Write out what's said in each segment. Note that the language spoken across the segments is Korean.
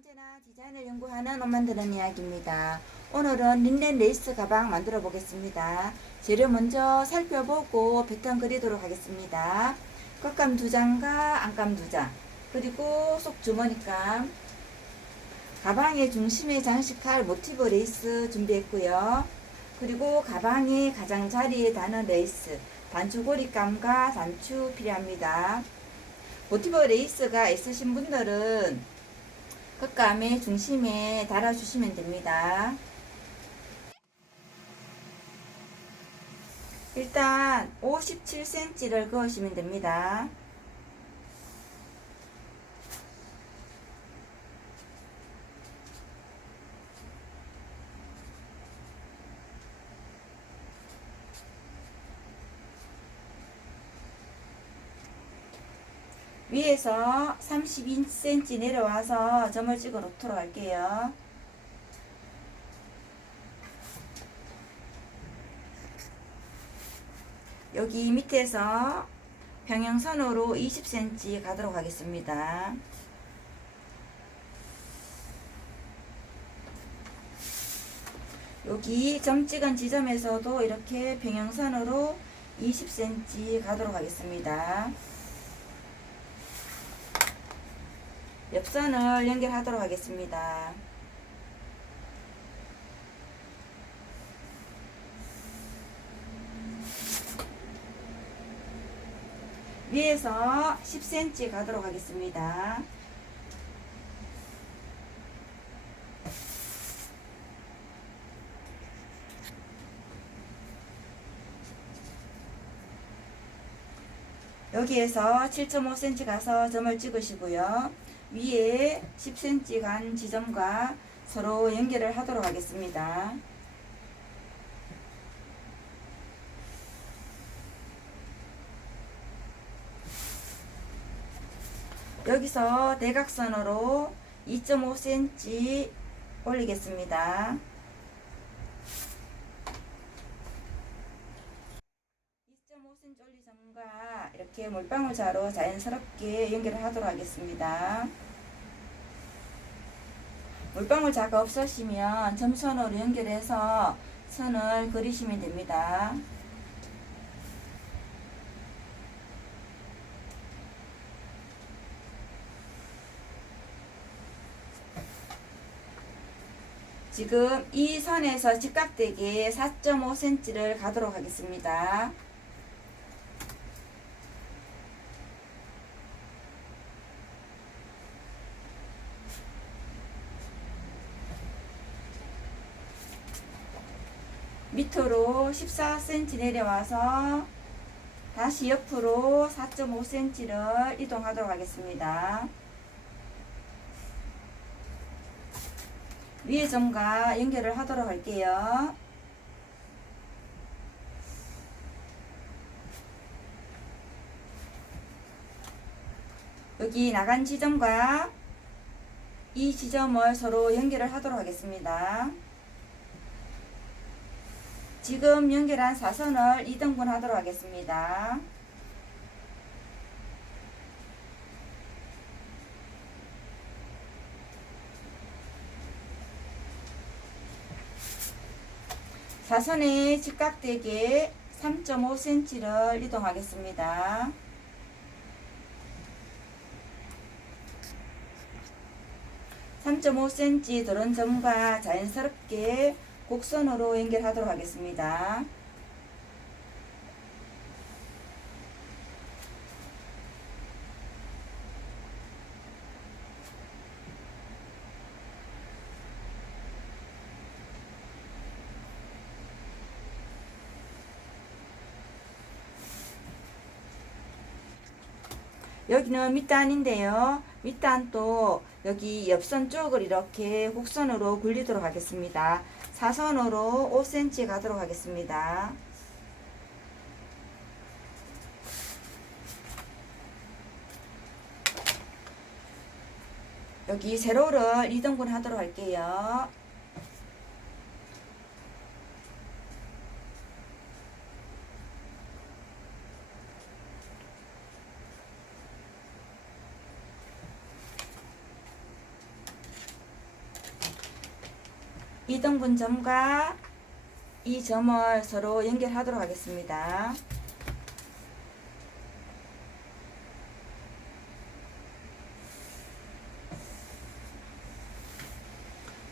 언제나 디자인을 연구하는 옷 만드는 이야기입니다. 오늘은 린넨 레이스 가방 만들어 보겠습니다. 재료 먼저 살펴보고 패턴 그리도록 하겠습니다. 겉감 2장과 안감 2장, 그리고 속 주머니감, 가방의 중심에 장식할 모티브 레이스 준비했고요. 그리고 가방의 가장 자리에 닿는 레이스, 단추고리감과 단추 필요합니다. 모티브 레이스가 있으신 분들은 겉감의 중심에 달아주시면 됩니다. 일단 57cm를 그으시면 됩니다. 위에서 32cm 내려와서 점을 찍어 놓도록 할게요. 여기 밑에서 평행선으로 20cm 가도록 하겠습니다. 여기 점 찍은 지점에서도 이렇게 평행선으로 20cm 가도록 하겠습니다. 옆선을 연결하도록 하겠습니다. 위에서 10cm 가도록 하겠습니다. 여기에서 7.5cm 가서 점을 찍으시고요. 위에 10cm 간 지점과 서로 연결을 하도록 하겠습니다. 여기서 대각선으로 2.5cm 올리겠습니다. 2.5cm 올린 점과 이렇게 물방울자로 자연스럽게 연결을 하도록 하겠습니다. 물방울자가 없으시면 점선으로 연결해서 선을 그리시면 됩니다. 지금 이 선에서 직각되게 4.5cm를 가도록 하겠습니다. 밑으로 14cm 내려와서 다시 옆으로 4.5cm를 이동하도록 하겠습니다. 위에 점과 연결을 하도록 할게요. 여기 나간 지점과 이 지점을 서로 연결을 하도록 하겠습니다. 지금 연결한 사선을 2등분 하도록 하겠습니다. 사선에 직각되게 3.5cm를 이동하겠습니다. (3.5cm) 들은 점과 자연스럽게 곡선으로 연결하도록 하겠습니다. 여기는 밑단인데요. 밑단도 여기 옆선 쪽을 이렇게 곡선으로 굴리도록 하겠습니다. 사선으로 5cm 가도록 하겠습니다. 여기 세로를 2등분 하도록 할게요. 2등분 점과 이 점을 서로 연결하도록 하겠습니다.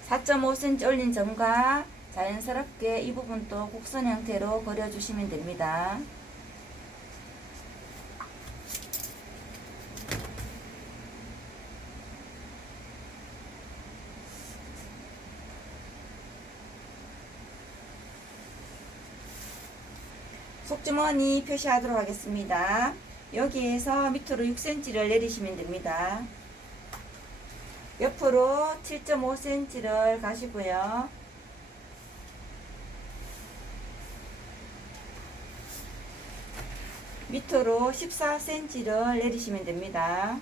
4.5cm 올린 점과 자연스럽게 이 부분도 곡선 형태로 그려주시면 됩니다. 속주머니 표시하도록 하겠습니다. 여기에서 밑으로 6cm를 내리시면 됩니다. 옆으로 7.5cm를 가시고요. 밑으로 14cm를 내리시면 됩니다.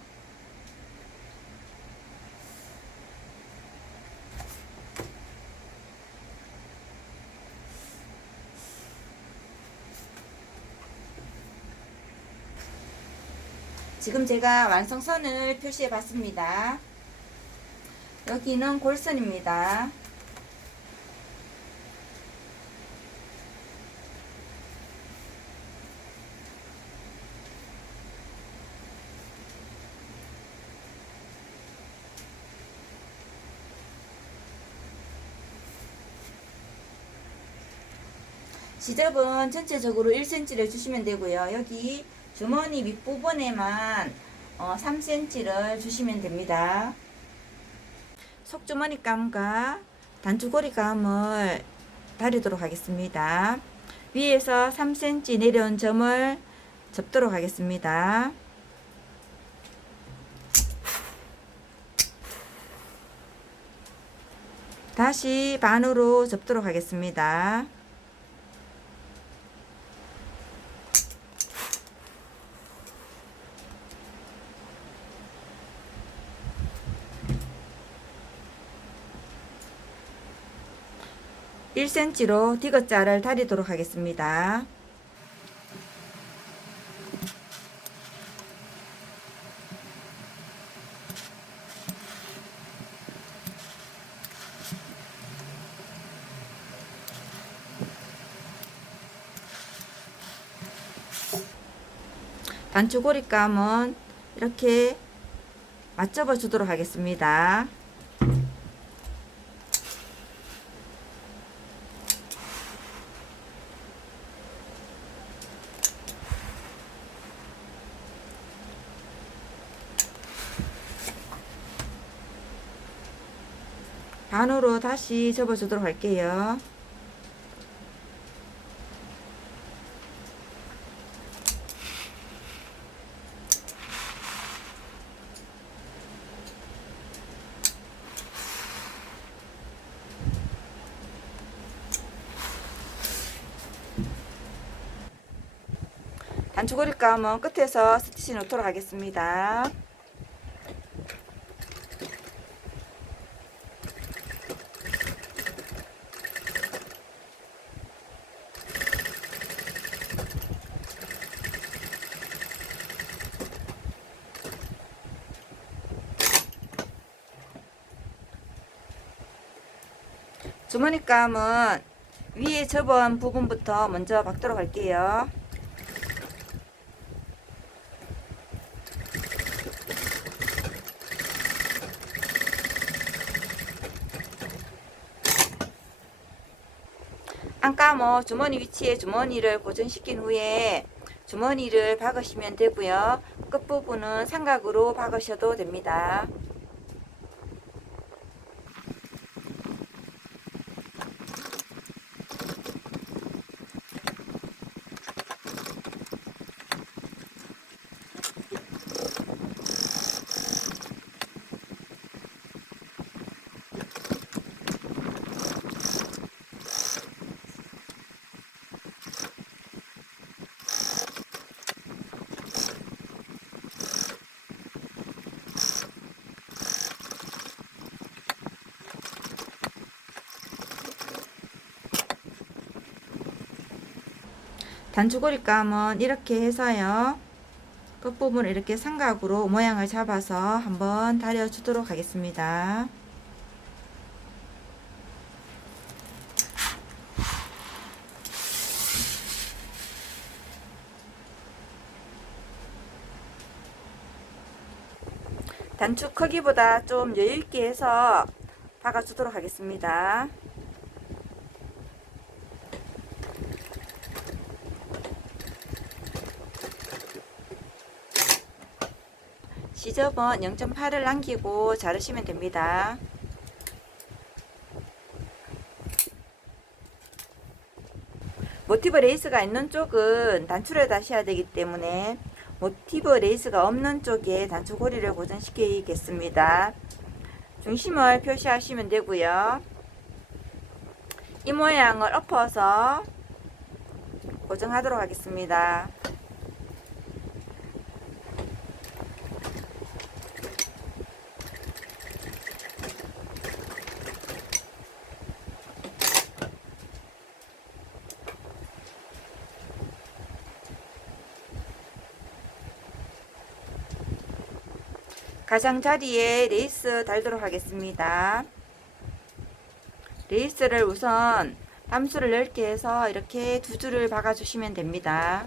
지금 제가 완성선을 표시해 봤습니다. 여기는 골선입니다. 지접은 전체적으로 1cm를 주시면 되고요. 여기 주머니 윗부분에만 3cm를 주시면 됩니다. 속주머니 감과 단추고리 감을 다리도록 하겠습니다. 위에서 3cm 내려온 점을 접도록 하겠습니다. 다시 반으로 접도록 하겠습니다. (1cm로) 디귿자를 다리도록 하겠습니다. 단추고리감은 이렇게 맞춰봐 주도록 하겠습니다. 반으로 다시 접어 주도록 할게요. 단추고리 감은 끝에서 스티치 놓도록 하겠습니다. 주머니 감은 위에 접은 부분부터 먼저 박도록 할게요. 안감은 주머니 위치에 주머니를 고정시킨 후에 주머니를 박으시면 되고요. 끝부분은 삼각으로 박으셔도 됩니다. 단추고리 감은 이렇게 해서요. 끝부분을 이렇게 삼각으로 모양을 잡아서 한번 다려 주도록 하겠습니다. 단추 크기보다 좀 여유있게 해서 박아주도록 하겠습니다. 시접은 0.8을 남기고 자르시면 됩니다. 모티브 레이스가 있는 쪽은 단추를 다셔야 되기 때문에 모티브 레이스가 없는 쪽에 단추 고리를 고정시키겠습니다. 중심을 표시하시면 되고요. 이 모양을 엎어서 고정하도록 하겠습니다. 가장자리에 레이스 달도록 하겠습니다. 레이스를 우선 담수를 넓게 해서 이렇게 두 줄을 박아 주시면 됩니다.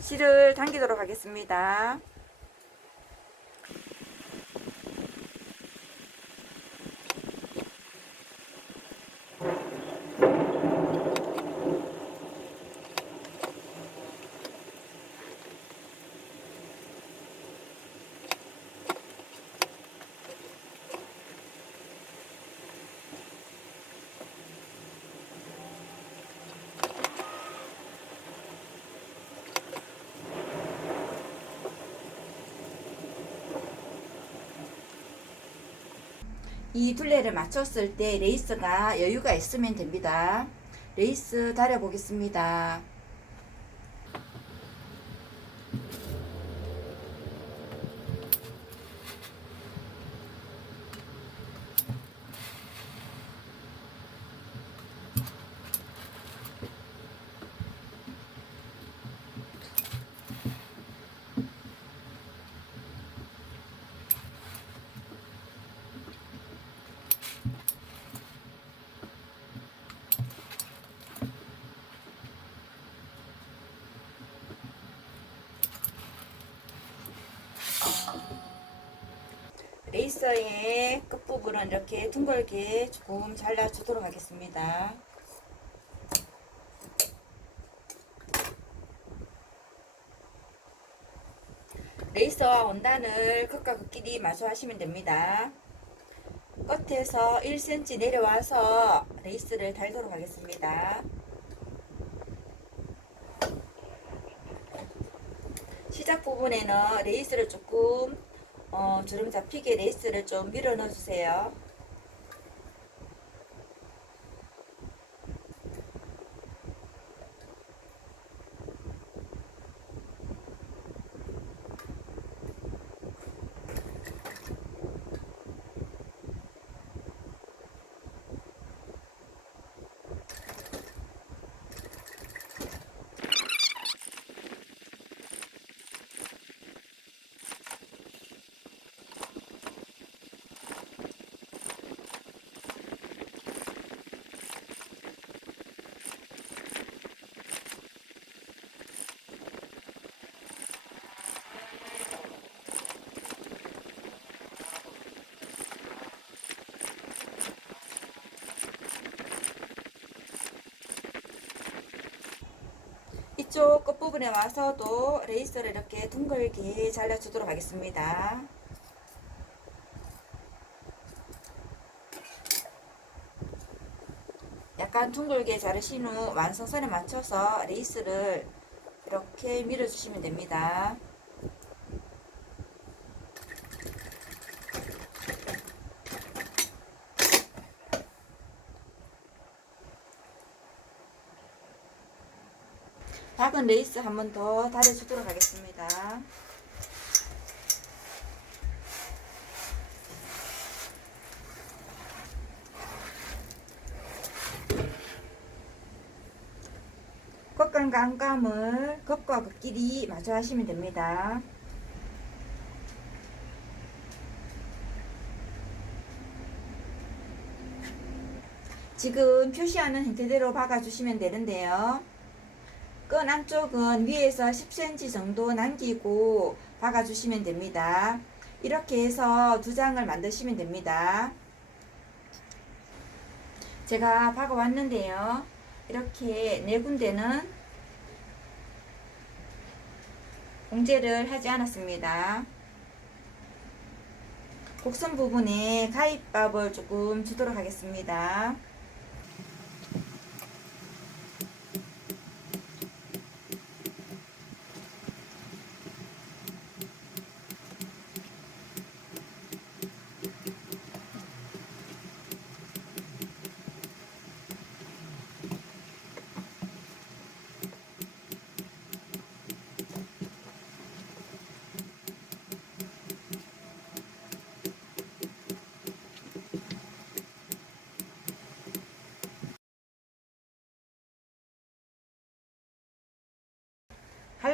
실을 당기도록 하겠습니다. 이 둘레를 맞췄을 때 레이스가 여유가 있으면 됩니다. 레이스 달여 보겠습니다. 레이서의 끝부분은 이렇게 둥글게 조금 잘라주도록 하겠습니다. 레이서와 원단을 끝과 끝끼리 마주하시면 됩니다. 끝에서 1cm 내려와서 레이스를 달도록 하겠습니다. 시작 부분에는 레이스를 조금 주름 잡히게 레이스를 좀 밀어 넣어 주세요. 이쪽 끝부분에 와서도 레이스를 이렇게 둥글게 잘라주도록 하겠습니다. 약간 둥글게 자르신 후 완성선에 맞춰서 레이스를 이렇게 밀어주시면 됩니다. 박은 레이스 한 번 더 달아주도록 하겠습니다. 끝감과 안감을 끝과 끝끼리 마주 하시면 됩니다. 지금 표시하는 형태대로 박아주시면 되는데요. 끈 안쪽은 위에서 10cm 정도 남기고 박아주시면 됩니다. 이렇게 해서 두 장을 만드시면 됩니다. 제가 박아왔는데요. 이렇게 네 군데는 공제를 하지 않았습니다. 곡선 부분에 가위밥을 조금 주도록 하겠습니다.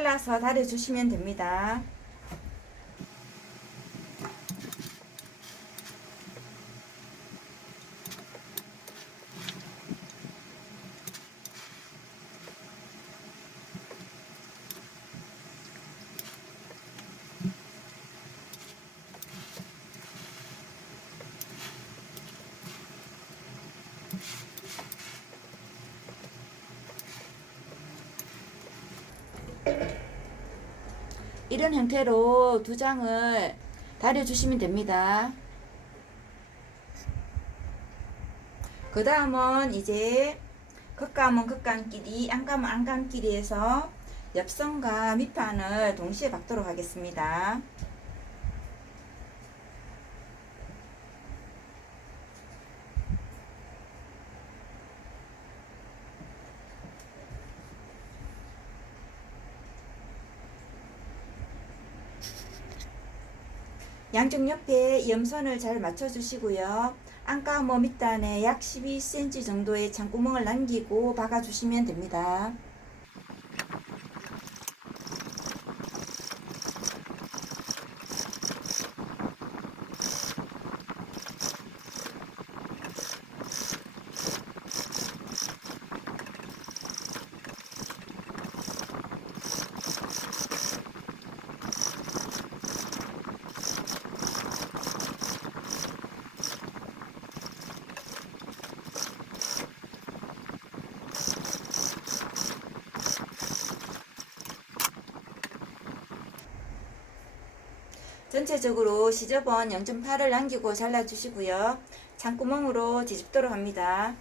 잘라서 다려주시면 됩니다. 이런 형태로 두 장을 다려주시면 됩니다. 그 다음은 이제 겉감은 겉감끼리, 안감은 안감끼리 해서 옆선과 밑판을 동시에 박도록 하겠습니다. 양쪽 옆에 염선을 잘 맞춰 주시고요. 안감모 밑단에 약 12cm 정도의 창구멍을 남기고 박아 주시면 됩니다. 전체적으로 시접은 0.8을 남기고 잘라주시고요. 창구멍으로 뒤집도록 합니다.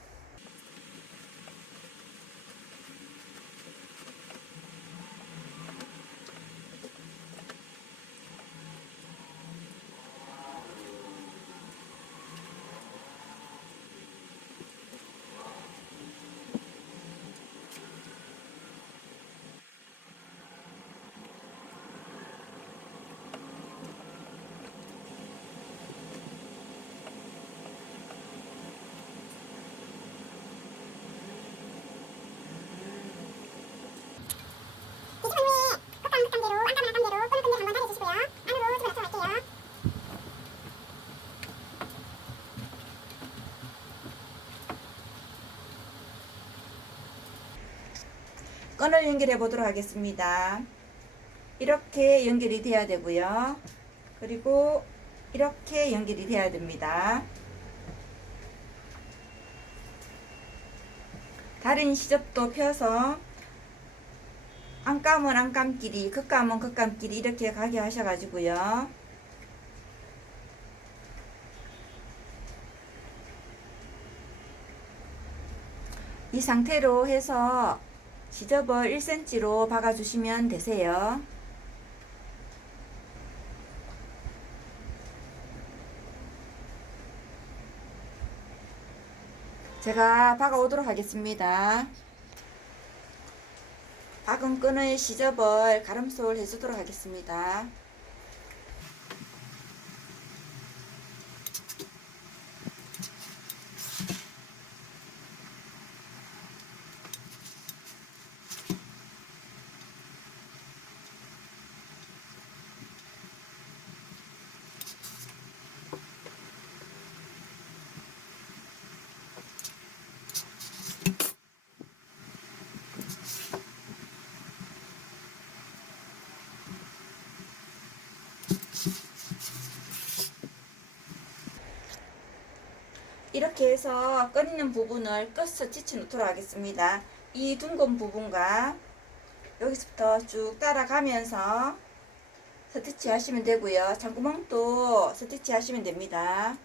끈을 연결해 보도록 하겠습니다. 이렇게 연결이 돼야 되고요. 그리고 이렇게 연결이 돼야 됩니다. 다른 시접도 펴서 안감은 안감끼리, 겉감은 겉감끼리 이렇게 가게 하셔가지고요. 이 상태로 해서 시접을 1cm로 박아주시면 되세요. 제가 박아 오도록 하겠습니다. 박은 끈의 시접을 가름솔 해주도록 하겠습니다. 이렇게 해서 꺼내는 부분을 끝 스티치 놓도록 하겠습니다. 이 둥근 부분과 여기서부터 쭉 따라가면서 스티치 하시면 되고요. 장구멍도 스티치 하시면 됩니다.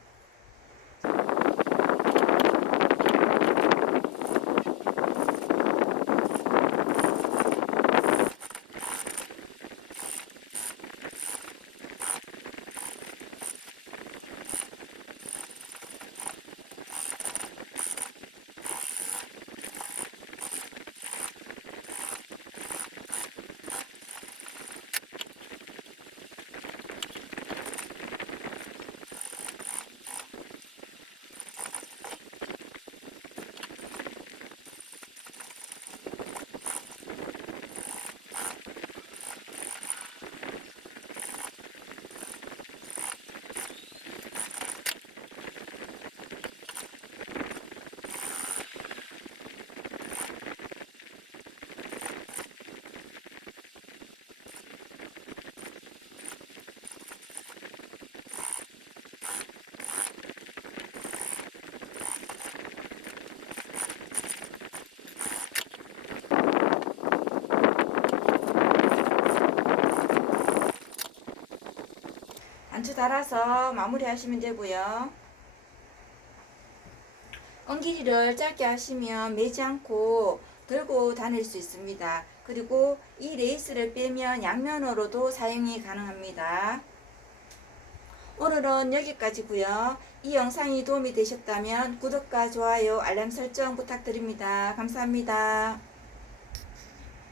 안추 달아서 마무리 하시면 되고요. 엉길이를 짧게 하시면 매지 않고 들고 다닐 수 있습니다. 그리고 이 레이스를 빼면 양면으로도 사용이 가능합니다. 오늘은 여기까지고요. 이 영상이 도움이 되셨다면 구독과 좋아요, 알람 설정 부탁드립니다. 감사합니다.